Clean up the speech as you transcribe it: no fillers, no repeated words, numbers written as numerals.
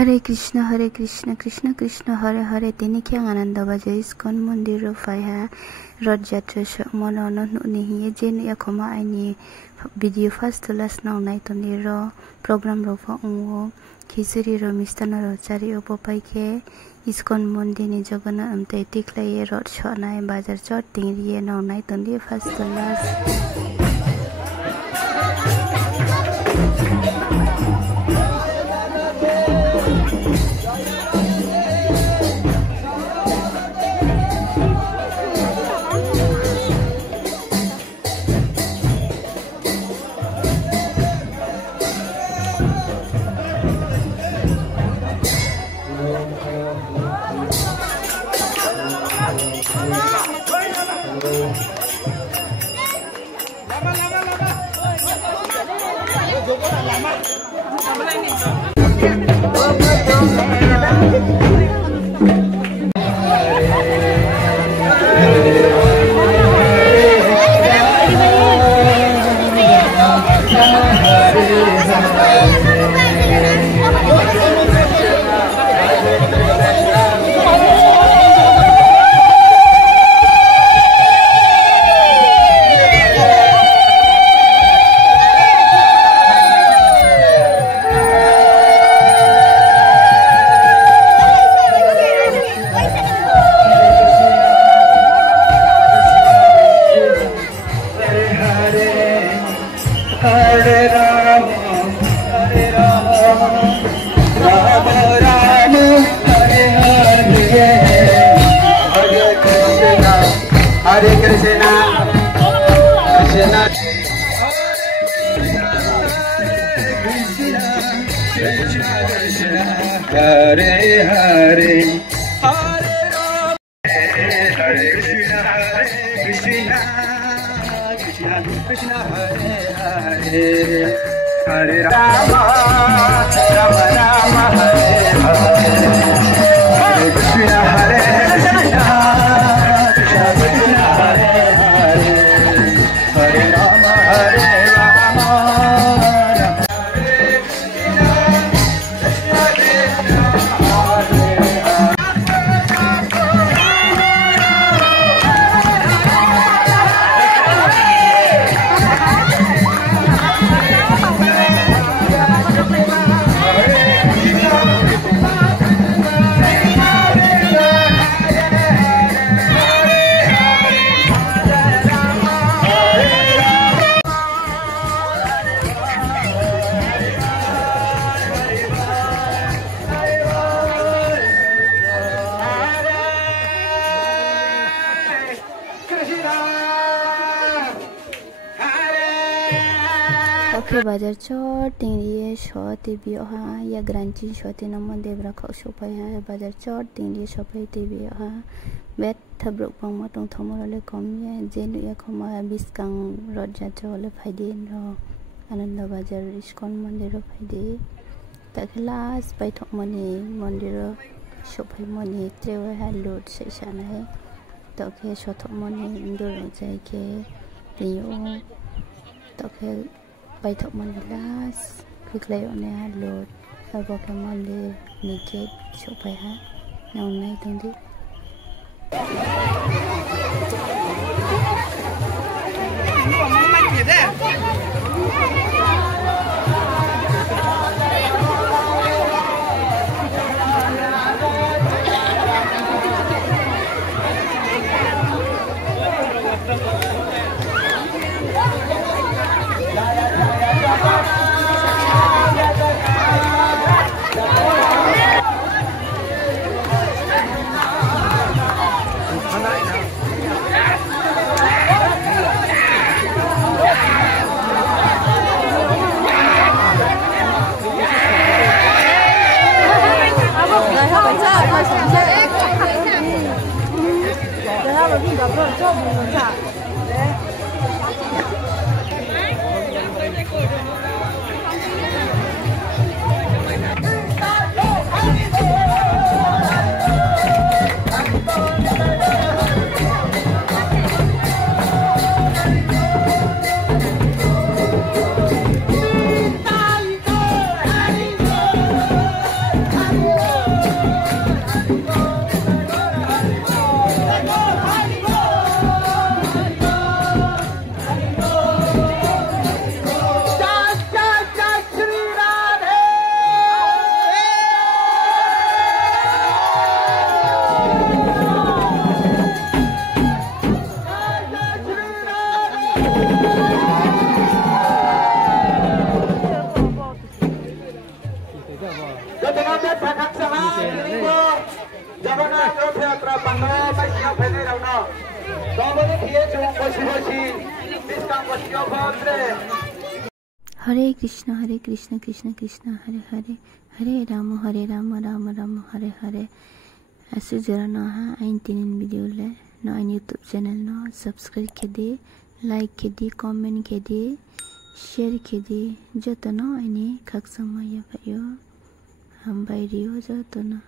Hare Krishna, Krishna Krishna, Hare Hare. Tini kyang ananda baja iskon mondir faiha rod jatra mono no nihi jen ya koma aini video first last now night oniro program ro fa unwo kisiri ro mistana ro chari opo paike iskon mondir ni jogana amte tiklai rod shonai bajar chot tingri now night ondir first last. Hare Krishna, Krishna Krishna Krishna, Hare Hare, Hare Rama, Hare Krishna, Hare Krishna, Krishna Krishna, Hare Hare, Hare Rama, Rama Rama, Hare Hare, Hare Krishna, Hare Krishna. Okay, bajar chot tingri shoti bioha ya granchi shoti namon debra kau shopai ha bajar chot tingri shopai te bioha bet thabruk pang matong thomole komye jenu ya khoma biskang roja chole phaidin ro ananda bajar iskon mondir ro phaide taklas pai thok moni mondir ro shopai moni trewa ha lot seisana hai tokhe shothok moni indur jai ke tiyo tokhe by top mandalas quickly on a load a Pokemon de naked show by her now night on the Jatuh berhak sama ini ko. Jangan ada teatra pangno, macam apa rauno. Kamu dia cuma posisi, diskam posisi apa? हरे कृष्ण कृष्ण कृष्ण हरे हरे हरे राम राम राम हरे हरे ऐसे जरा ना है आइन तीन video ले ना आइन यूट्यूब चैनल ना सब्सक्राइब के दे लाइक के दे कमेंट के दे शेयर के दे जो तो ना आइने खाक समय या भाइयों हम भाई रियो जो तो ना